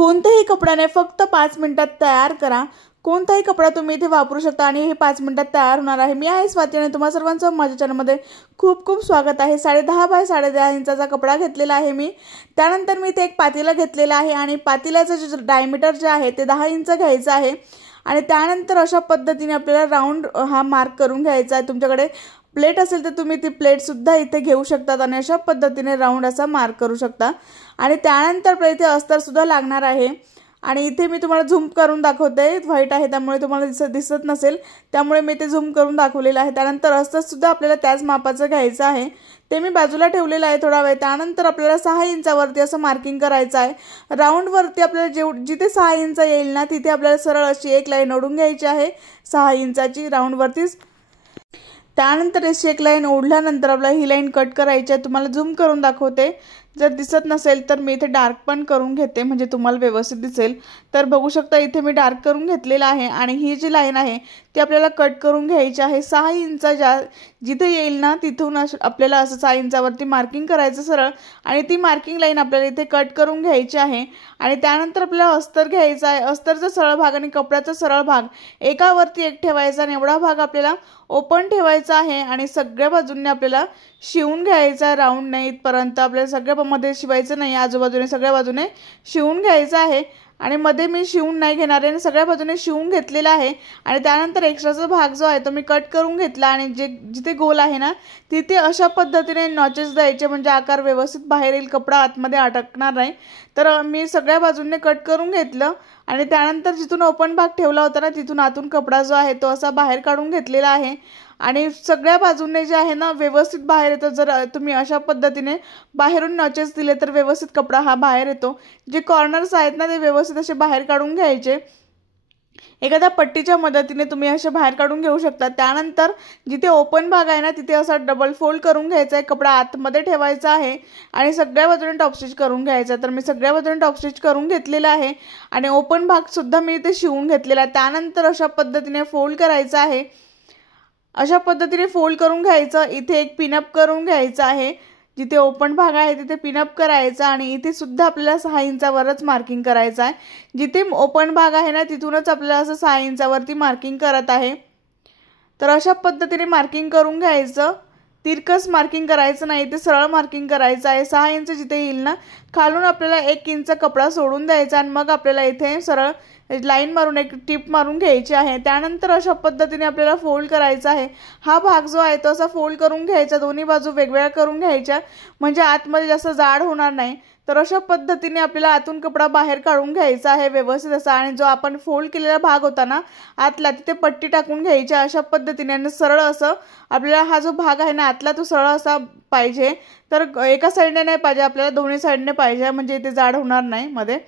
कोणत्याही कपड्याने फक्त 5 मिनिटात तयार करा। कोणताही कपडा तुम्ही इथे वापरू शकता आणि हे 5 मिनिटात तयार होणार आहे। मी आहे स्वाती आणि तुम्हा सर्वांचं माझ्या चॅनलमध्ये खूप खूप स्वागत आहे। 10.5 बाय 10.5 इंचाचा कपडा घेतलेला आहे मी। त्यानंतर मी इथे एक पातेला घेतलेला आहे आणि पातेल्याचं जे डायमीटर जे आहे ते 10 इंच घ्यायचं आहे आणि त्यानंतर अशा पद्धतीने आपल्याला राऊंड हा मार्क करून घ्यायचा आहे। तुमच्याकडे प्लेट असेल तर तुम्ही ती प्लेट सुद्धा इथे घेऊ शकता आणि अशा पद्धतीने राऊंड असा मार्क करू शकता। आणि त्यानंतर आपल्याला इथे अस्तर सुद्धा लागणार आहे आणि इथे मी तुम्हाला झूम करून दाखवते। व्हाईट आहे त्यामुळे तुम्हाला दिसत नसेल, त्यामुळे मी ते झूम करून दाखवलेलं आहे। त्यानंतर अस्तर सुद्धा आपल्याला त्याच मापाचं घ्यायचं आहे, ते मी बाजूला ठेवलेलं आहे थोडा वेळ। त्यानंतर आपल्याला 6 इंचावरती असं मार्किंग करायचं आहे। राऊंड वरती आपल्याला जिथे 6 इंच येईल ना तिथे आपल्याला सरळ अशी एक लाईन ओढून घ्यायची आहे 6 इंचाची राऊंड वरतीच। त्यानंतर अशी एक लाईन ओढल्यानंतर आपल्याला ही लाईन कट करायची आहे। तुम्हाला झूम करून दाखवते, जर दिसत नसेल तर मी इथे डार्क पण करून घेते म्हणजे तुम्हाला व्यवस्थित दिसेल। तर बघू शकता इथे मी डार्क करून घेतलेला आहे आणि ही जी लाईन आहे ती आपल्याला कट करून घ्यायची आहे। 6 इंच जिथे येईल ना तिथून आपल्याला असं 6 इंचावरती मार्किंग करायचं सरळ आणि ती मार्किंग लाईन आपल्याला इथे कट करून घ्यायची आहे। आणि त्यानंतर आपल्याला अस्तर घ्यायचा आहे। अस्तरचा सरळ भाग आणि कपड्याचा सरळ भाग एकावरती एक ठेवायचा आणि एवढा भाग आपल्याला ओपन ठेवायचा आहे आणि सगळ्या बाजूंनी आपल्याला शिवून घ्यायचा। राऊंड नाही इथपर्यंत आपल्याला सगळ्या मध्ये शिवायचं नाही, आजूबाजूने सगळ्या बाजूने शिवून घ्यायचं आहे। आणि मध्ये मी शिवून नाही घेणार आहे, सगळ्या बाजूने शिवून घेतलेला आहे। आणि त्यानंतर एक्स्ट्राचा भाग जो आहे तो मी कट करून घेतला आणि जिथे गोल आहे ना तिथे अशा पद्धतीने नॉचेस द्यायचे म्हणजे आकार व्यवस्थित बाहेर येईल, कपडा आतमध्ये अटकणार नाही। तर मी सगळ्या बाजूने कट करून घेतलं आणि त्यानंतर जिथून ओपन भाग ठेवला होता ना तिथून आतून कपडा जो आहे तो असा बाहेर काढून घेतलेला आहे आणि सगळ्या बाजूने जे आहे ना व्यवस्थित बाहेर येतो। जर तुम्ही अशा पद्धतीने बाहेरून नॉचेस दिले तर व्यवस्थित कपडा हा बाहेर येतो। जे कॉर्नर्स आहेत ना ते व्यवस्थित असे बाहेर काढून घ्यायचे, एखाद्या पट्टीच्या मदतीने तुम्ही असे बाहेर काढून घेऊ शकता। त्यानंतर जिथे ओपन भाग आहे ना तिथे असा डबल फोल्ड करून घ्यायचा आहे, कपडा आतमध्ये ठेवायचा आहे आणि सगळ्या बाजूने टॉप स्टिच करून घ्यायचा। तर मी सगळ्या बाजूने टॉप स्टिच करून घेतलेला आहे आणि ओपन भाग सुद्धा मी इथे शिवून घेतलेला आहे। त्यानंतर अशा पद्धतीने फोल्ड करायचा आहे, अशा पद्धतीने फोल्ड करून घ्यायचं। इथे एक पिनअप करून घ्यायचं आहे, जिथे ओपन भाग आहे तिथे पिनअप करायचा आणि इथे सुद्धा आपल्याला 6 इंचावरच मार्किंग करायचं आहे। जिथे ओपन भाग आहे ना तिथूनच आपल्याला असं 6 इंचावरती मार्किंग करत आहे। तर अशा पद्धतीने मार्किंग करून घ्यायचं, तिरकस मार्किंग करायचं नाही, ते सरळ मार्किंग करायचं आहे। 6 इंच जिथे येईल ना खालून आपल्याला 1 इंच कपडा सोडून द्यायचा आणि मग आपल्याला इथे सरळ लाईन मारून एक टिप मारून घ्यायची आहे। त्यानंतर अशा पद्धतीने आपल्याला फोल्ड करायचा आहे। हा भाग जो आहे तो असा फोल्ड करून घ्यायचा, दोन्ही बाजू वेगवेगळ्या करून घ्यायच्या म्हणजे आतमध्ये जास्त जाड होणार नाही। तर अशा पद्धतीने आपल्याला आतून कपडा बाहेर काढून घ्यायचा आहे व्यवस्थित असा आणि जो आपण फोल्ड केलेला भाग होता ना आतला तिथे पट्टी टाकून घ्यायची अशा पद्धतीने आणि सरळ असं आपल्याला हा जो भाग आहे ना आतला तो सरळ असा पाहिजे। तर एका साईडने नाही पाहिजे, आपल्याला दोन्ही साईडने पाहिजे म्हणजे इथे जाड होणार नाही मध्ये।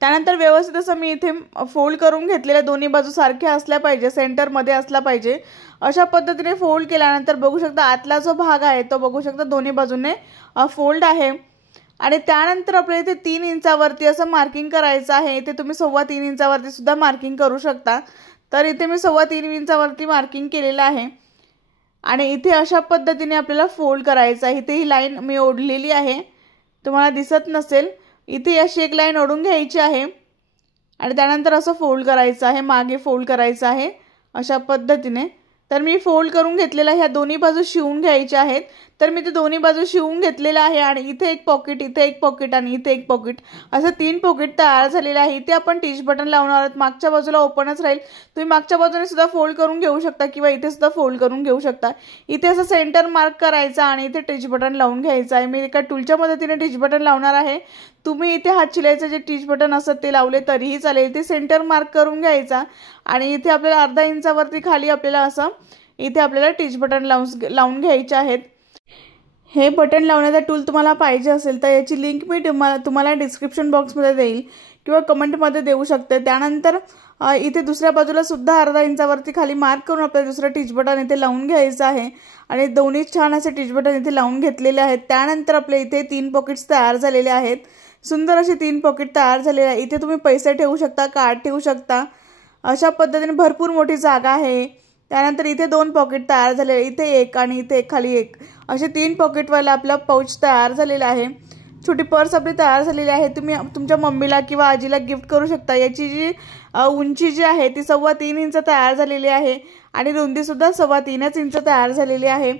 त्यानंतर व्यवस्थित असं मी इथे फोल्ड करून घेतलेल्या, दोन्ही बाजू सारख्या असल्या पाहिजे, सेंटरमध्ये असला पाहिजे। अशा पद्धतीने फोल्ड केल्यानंतर बघू शकता आतला जो भाग आहे तो बघू शकता दोन्ही बाजूने फोल्ड आहे। आणि त्यानंतर आपल्याला इथे 3 इंचावरती असं मार्किंग करायचं आहे। इथे तुम्ही 3.25 इंचावरती सुद्धा मार्किंग करू शकता। तर इथे मी 3.25 इंचावरती मार्किंग केलेलं आहे आणि इथे अशा पद्धतीने आपल्याला फोल्ड करायचं आहे। इथे ही लाईन मी ओढलेली आहे, तुम्हाला दिसत नसेल, इथे अशी एक लाईन ओढून घ्यायची आहे आणि त्यानंतर असं फोल्ड करायचं आहे, मागे फोल्ड करायचं आहे अशा पद्धतीने। तर मी फोल्ड करून घेतलेला आहे, ह्या दोन्ही बाजू शिवून घ्यायच्या आहेत। तर मी ते दोन्ही बाजू शिवून घेतलेला आहे आणि इथे एक पॉकेट, इथे एक पॉकेट आणि इथे एक पॉकेट असं 3 पॉकेट तयार झालेले आहे। इथे आपण टिच बटन लावणार आहोत, मागच्या बाजूला ओपनच राहील, तुम्ही मागच्या बाजूने सुद्धा फोल्ड करून घेऊ शकता किंवा इथे सुद्धा फोल्ड करून घेऊ शकता। इथे असं सेंटर मार्क करायचा आणि इथे टिच बटन लावून घ्यायचं आहे। मी एका टूलच्या मदतीने टिच बटन लावणार आहे, तुम्ही इथे हात शिलाईचे जे टिच बटन असतात ते लावले तरीही चालेल। इथे सेंटर मार्क करून घ्यायचा आणि इथे आपल्याला अर्धा इंचावरती खाली आपल्याला असं इथे आपल्याला टिच बटन लावून घ्यायचे आहेत। हे बटन लावण्याचा टूल तुम्हाला पाहिजे असेल तर याची लिंक मी तुम्हाला डिस्क्रिप्शन बॉक्समध्ये देईल किंवा कमेंटमध्ये देऊ शकते। त्यानंतर इथे दुसऱ्या बाजूला सुद्धा अर्धा इंचावरती खाली मार्क करून आपल्याला दुसरं टिच बटन इथे लावून घ्यायचं आहे आणि दोन्ही छान असे टिच बटन इथे लावून घेतलेले आहेत। त्यानंतर आपले इथे 3 पॉकेट्स तयार झालेले आहेत, सुंदर असे 3 पॉकेट तयार झालेले आहेत। इथे तुम्ही पैसे ठेवू शकता, कार्ड ठेवू शकता, अशा पद्धतीने भरपूर मोठी जागा आहे। त्यानंतर इथे 2 पॉकेट तयार झाले, इथे एक आणि इथे एक खाली एक, असे 3 पॉकेटवाला आपला पाउच तयार झालेला आहे। छोटी पर्स आपली तयार झालेली आहे। तुम्ही तुमच्या मम्मीला किंवा आजीला गिफ्ट करू शकता। याची जी उंची जी आहे ती 3.25 इंच तयार झालेली आहे आणि रुंदी सुद्धा 3.25 इंच तयार झालेली आहे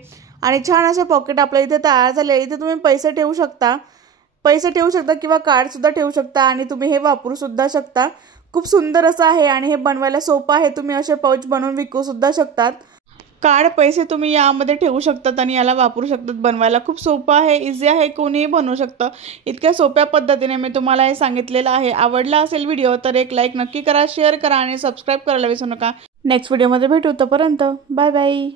आणि छान असे पॉकेट आपल्या इथे तयार झाले। इथे तुम्ही पैसे ठेवू शकता किंवा कार्ड सुद्धा ठेवू शकता आणि तुम्ही हे वापरू सुद्धा शकता। खूप सुंदर असं आहे आणि हे बनवायला सोपं आहे। तुम्ही असे पाउच बनवून विकू सुद्धा शकतात। कार्ड पैसे तुम्ही यामध्ये ठेवू शकतात आणि याला वापरू शकतात। बनवायला खूप सोपं आहे, इझी आहे, कोणीही बनवू शकतं। इतक्या सोप्या पद्धतीने मी तुम्हाला हे सांगितलेलं आहे। आवडला असेल व्हिडिओ तर एक लाईक नक्की करा, शेअर करा आणि सबस्क्राईब करायला विसरू नका। नेक्स्ट व्हिडिओमध्ये भेटू, तोपर्यंत बाय बाय।